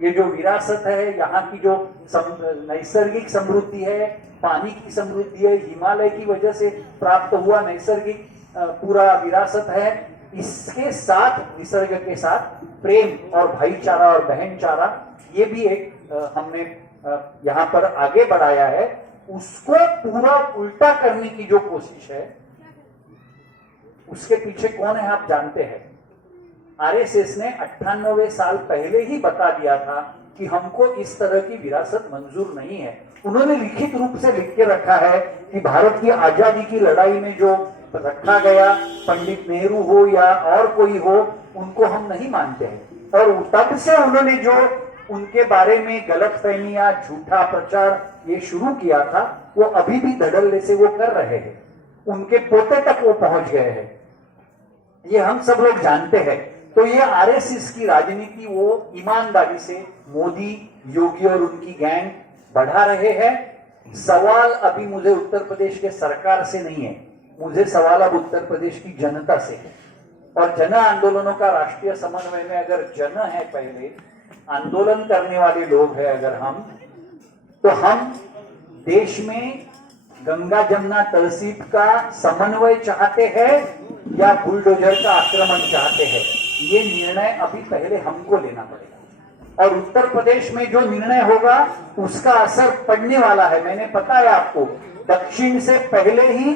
ये जो विरासत है, यहाँ की जो नैसर्गिक समृद्धि है, पानी की समृद्धि है, हिमालय की वजह से प्राप्त हुआ नैसर्गिक पूरा विरासत है, इसके साथ निसर्ग के साथ प्रेम और भाईचारा और बहनचारा, ये भी एक हमने यहाँ पर आगे बढ़ाया है। उसको पूरा उल्टा करने की जो कोशिश है, उसके पीछे कौन है आप जानते हैं। आरएसएस ने 98 साल पहले ही बता दिया था कि हमको इस तरह की विरासत मंजूर नहीं है। उन्होंने लिखित रूप से लिख के रखा है कि भारत की आजादी की लड़ाई में जो रखा गया, पंडित नेहरू हो या और कोई हो, उनको हम नहीं मानते हैं। और तब से उन्होंने जो उनके बारे में गलतफहमी या झूठा प्रचार ये शुरू किया था, वो अभी भी धड़ल्ले से वो कर रहे हैं। उनके पोते तक वो पहुंच गए हैं, ये हम सब लोग जानते हैं। तो ये आरएसएस की राजनीति वो ईमानदारी से मोदी, योगी और उनकी गैंग बढ़ा रहे हैं। सवाल अभी मुझे उत्तर प्रदेश के सरकार से नहीं है, मुझे सवाल अब उत्तर प्रदेश की जनता से है। और जन आंदोलनों का राष्ट्रीय समन्वय में अगर जन है, पहले आंदोलन करने वाले लोग हैं अगर हम, तो हम देश में गंगा जमुना तहसीब का समन्वय चाहते हैं या बुलडोजर का आक्रमण चाहते हैं, ये निर्णय अभी पहले हमको लेना पड़ेगा। और उत्तर प्रदेश में जो निर्णय होगा उसका असर पड़ने वाला है। मैंने बताया आपको, दक्षिण से पहले ही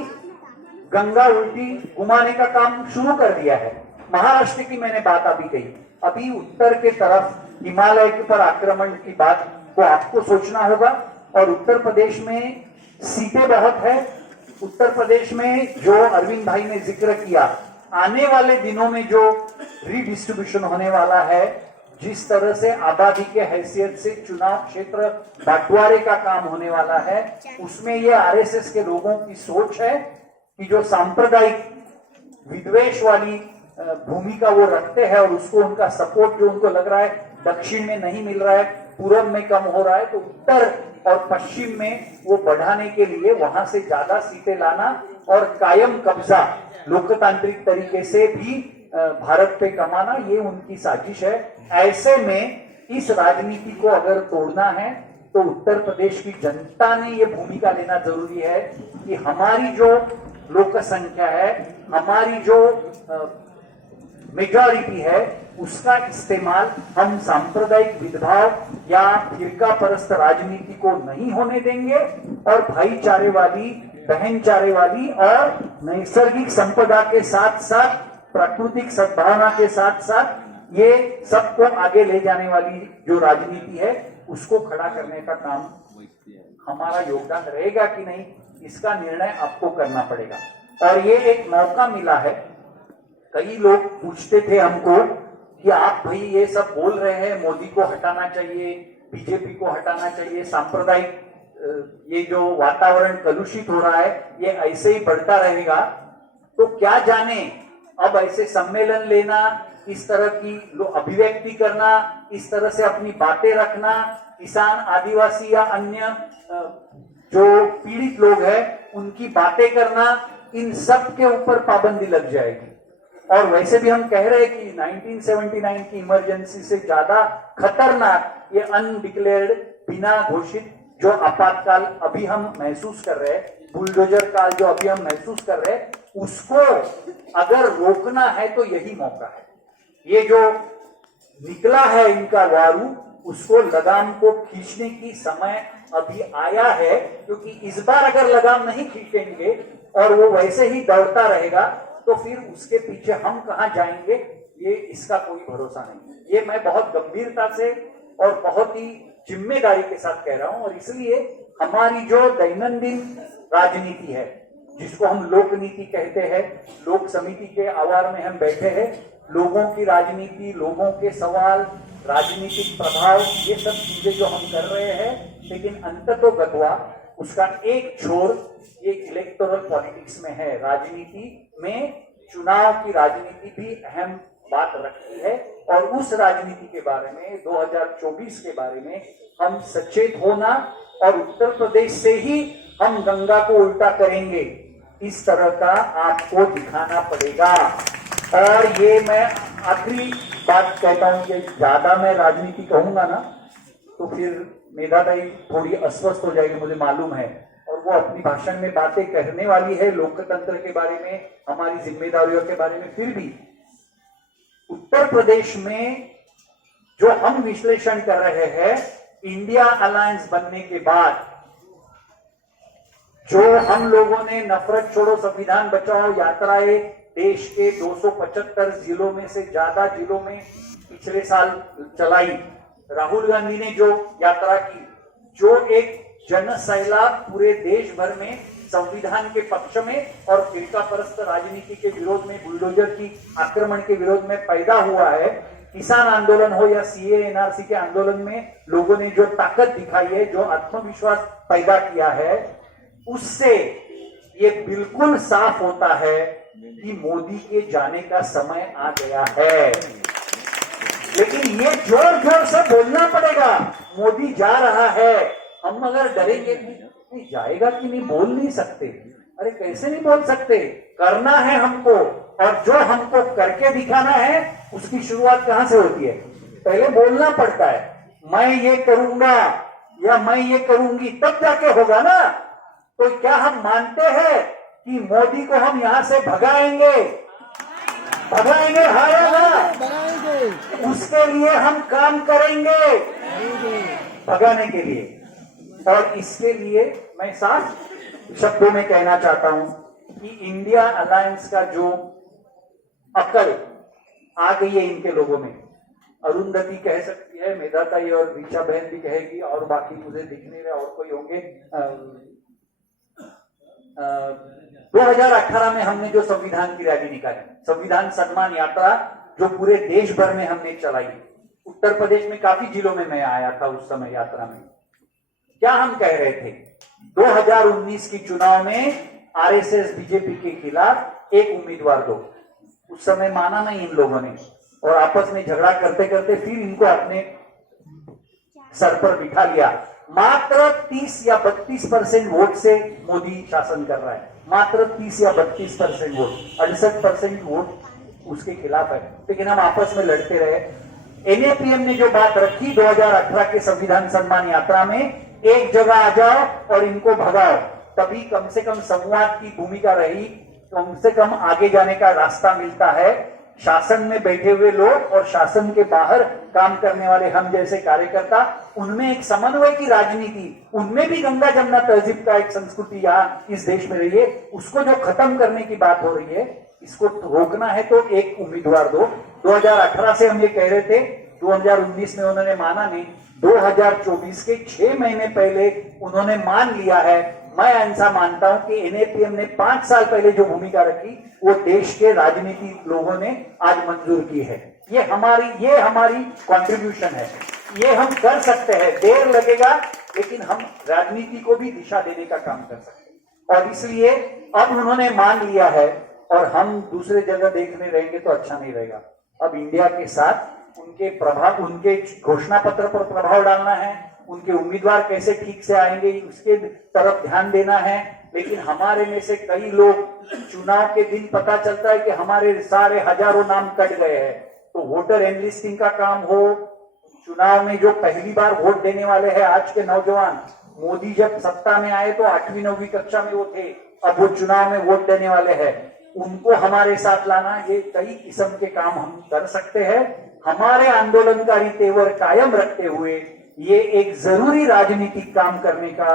गंगा उल्टी घुमाने का काम शुरू कर दिया है। महाराष्ट्र की मैंने बात अभी कही, अभी उत्तर के तरफ हिमालय के पर आक्रमण की बात को आपको सोचना होगा। और उत्तर प्रदेश में सीटें बहुत है। उत्तर प्रदेश में जो अरविंद भाई ने जिक्र किया, आने वाले दिनों में जो रीडिस्ट्रीब्यूशन होने वाला है, जिस तरह से आबादी के हैसियत से चुनाव क्षेत्र बंटवारे का काम होने वाला है, उसमें ये आरएसएस के लोगों की सोच है कि जो सांप्रदायिक विद्वेष वाली भूमिका वो रखते हैं और उसको उनका सपोर्ट जो उनको लग रहा है दक्षिण में नहीं मिल रहा है, पूर्व में कम हो रहा है, तो उत्तर और पश्चिम में वो बढ़ाने के लिए वहां से ज्यादा सीटें लाना और कायम कब्जा लोकतांत्रिक तरीके से भी भारत पे कमाना, ये उनकी साजिश है। ऐसे में इस राजनीति को अगर तोड़ना है तो उत्तर प्रदेश की जनता ने ये भूमिका लेना जरूरी है कि हमारी जो लोक संख्या है, हमारी जो मेजॉरिटी है, उसका इस्तेमाल हम सांप्रदायिक भेदभाव या फिरका परस्त राजनीति को नहीं होने देंगे और भाईचारे वाली, बहनचारे वाली और नैसर्गिक संपदा के साथ साथ प्राकृतिक सद्भावना के साथ साथ ये सबको आगे ले जाने वाली जो राजनीति है उसको खड़ा करने का काम हमारा योगदान रहेगा कि नहीं, इसका निर्णय आपको करना पड़ेगा। और ये एक मौका मिला है। कई लोग पूछते थे हमको कि आप भाई ये सब बोल रहे हैं, मोदी को हटाना चाहिए, बीजेपी को हटाना चाहिए, सांप्रदायिक ये जो वातावरण कलुषित हो रहा है ये ऐसे ही बढ़ता रहेगा, तो क्या जाने अब ऐसे सम्मेलन लेना, इस तरह की अभिव्यक्ति करना, इस तरह से अपनी बातें रखना, किसान, आदिवासी या अन्य जो पीड़ित लोग हैं उनकी बातें करना, इन सब के ऊपर पाबंदी लग जाएगी। और वैसे भी हम कह रहे हैं कि 1979 की इमरजेंसी से ज्यादा खतरनाक ये अनडिक्लेयर्ड, बिना घोषित जो आपातकाल अभी हम महसूस कर रहे हैं, बुलडोजर काल जो अभी हम महसूस कर रहे हैं, उसको अगर रोकना है तो यही मौका है। ये जो निकला है इनका वारू, उसको लगाम को खींचने की समय अभी आया है, क्योंकि इस बार अगर लगाम नहीं खींचेंगे और वो वैसे ही दौड़ता रहेगा तो फिर उसके पीछे हम कहां जाएंगे, ये इसका कोई भरोसा नहीं। ये मैं बहुत गंभीरता से और बहुत ही जिम्मेदारी के साथ कह रहा हूं। और इसलिए हमारी जो दैनंदिन राजनीति है, जिसको हम लोक नीति कहते हैं, लोक समिति के आवार में हम बैठे हैं, लोगों की राजनीति, लोगों के सवाल, राजनीतिक प्रभाव, ये सब चीजें जो हम कर रहे हैं, लेकिन अंततोगत्वा उसका एक छोर ये इलेक्टोरल पॉलिटिक्स में है। राजनीति में चुनाव की राजनीति भी अहम बात रखती है और उस राजनीति के बारे में, 2024 के बारे में हम सचेत होना और उत्तर प्रदेश से ही हम गंगा को उल्टा करेंगे, इस तरह का आपको दिखाना पड़ेगा। और ये मैं आखिरी बात कहता हूं कि ज्यादा मैं राजनीति कहूंगा ना तो फिर मेधाताई थोड़ी अस्वस्थ हो जाएगी, मुझे मालूम है, और वो अपनी भाषण में बातें कहने वाली है लोकतंत्र के बारे में, हमारी जिम्मेदारियों के बारे में। फिर भी उत्तर प्रदेश में जो हम विश्लेषण कर रहे हैं, इंडिया अलायंस बनने के बाद जो हम लोगों ने नफरत छोड़ो संविधान बचाओ यात्राएं देश के 275 जिलों में से ज्यादा जिलों में पिछले साल चलाई, राहुल गांधी ने जो यात्रा की, जो एक जन सैलाब पूरे देश भर में संविधान के पक्ष में और फिरका परस्त राजनीति के विरोध में, बुलडोजर की आक्रमण के विरोध में पैदा हुआ है। किसान आंदोलन हो या सीए एनआरसी के आंदोलन में लोगों ने जो ताकत दिखाई है, जो आत्मविश्वास पैदा किया है, उससे ये बिल्कुल साफ होता है कि मोदी के जाने का समय आ गया है। लेकिन ये जोर जोर से बोलना पड़ेगा, मोदी जा रहा है। हम अगर डरेंगे नहीं जाएगा कि नहीं, बोल नहीं सकते। अरे कैसे नहीं बोल सकते, करना है हमको, और जो हमको करके दिखाना है उसकी शुरुआत कहां से होती है? पहले बोलना पड़ता है, मैं ये करूंगा या मैं ये करूंगी, तब जाके होगा ना। तो क्या हम मानते हैं कि मोदी को हम यहां से भगाएंगे? उसके लिए हम काम करेंगे, भगाने के लिए। और इसके लिए मैं साफ शब्दों में कहना चाहता हूं कि इंडिया अलायंस का जो अकल आ गई है इनके लोगों में, अरुंधति कह सकती है, मेधाताई और ऋचा बहन भी कहेगी, और बाकी मुझे दिख नहीं रहे और कोई होंगे। 2018 में हमने जो संविधान की रैली निकाली, संविधान सम्मान यात्रा जो पूरे देश भर में हमने चलाई, उत्तर प्रदेश में काफी जिलों में मैं आया था उस समय यात्रा में। क्या हम कह रहे थे? 2019 की चुनाव में आरएसएस बीजेपी के खिलाफ एक उम्मीदवार दो। उस समय माना नहीं इन लोगों ने, और आपस में झगड़ा करते करते फिर इनको अपने सर पर बिठा लिया। मात्र 30 या 32% वोट से मोदी शासन कर रहा है, मात्र 30 या 32% वोट, 68% वोट उसके खिलाफ है। लेकिन हम आपस में लड़ते रहे। एनएपीएम ने जो बात रखी 2018 के संविधान सम्मान यात्रा में, एक जगह आ जाओ और इनको भगाओ, तभी कम से कम संवाद की भूमिका रही, कम से कम आगे जाने का रास्ता मिलता है। शासन में बैठे हुए लोग और शासन के बाहर काम करने वाले हम जैसे कार्यकर्ता, उनमें एक समन्वय की राजनीति, उनमें भी गंगा जमुना तहजीब का एक संस्कृति यहाँ इस देश में रही है, उसको जो खत्म करने की बात हो रही है, इसको रोकना है तो एक उम्मीदवार दो। 2018 से हम ये कह रहे थे, 2019 में उन्होंने माना नहीं, 2024 के 6 महीने पहले उन्होंने मान लिया है। मैं ऐसा मानता हूं कि एनएपीएम ने 5 साल पहले जो भूमिका रखी वो देश के राजनीतिक लोगों ने आज मंजूर की है। ये हमारी कंट्रीब्यूशन है, ये हम कर सकते हैं। देर लगेगा लेकिन हम राजनीति को भी दिशा देने का काम कर सकते हैं, और इसलिए अब उन्होंने मान लिया है और हम दूसरे जगह देखने रहेंगे तो अच्छा नहीं रहेगा। अब इंडिया के साथ उनके प्रभाव, उनके घोषणा पत्र पर प्रभाव डालना है, उनके उम्मीदवार कैसे ठीक से आएंगे उसके तरफ ध्यान देना है। लेकिन हमारे में से कई लोग चुनाव के दिन पता चलता है कि हमारे सारे हजारों नाम कट गए हैं, तो वोटर एनलिस्टिंग का काम हो, चुनाव में जो पहली बार वोट देने वाले हैं आज के नौजवान, मोदी जब सत्ता में आए तो 8वीं 9वीं कक्षा में वो थे, अब वो चुनाव में वोट देने वाले हैं, उनको हमारे साथ लाना, ये कई किस्म के काम हम कर सकते हैं। हमारे आंदोलनकारी तेवर कायम रखते हुए ये एक जरूरी राजनीतिक काम करने का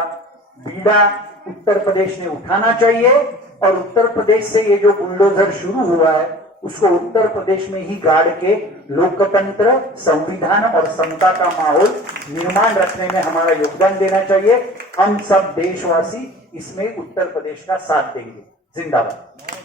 बीड़ा उत्तर प्रदेश ने उठाना चाहिए, और उत्तर प्रदेश से ये जो बुलडोजर शुरू हुआ है उसको उत्तर प्रदेश में ही गाड़ के लोकतंत्र, संविधान और समता का माहौल निर्माण रखने में हमारा योगदान देना चाहिए। हम सब देशवासी इसमें उत्तर प्रदेश का साथ देंगे। जिंदाबाद।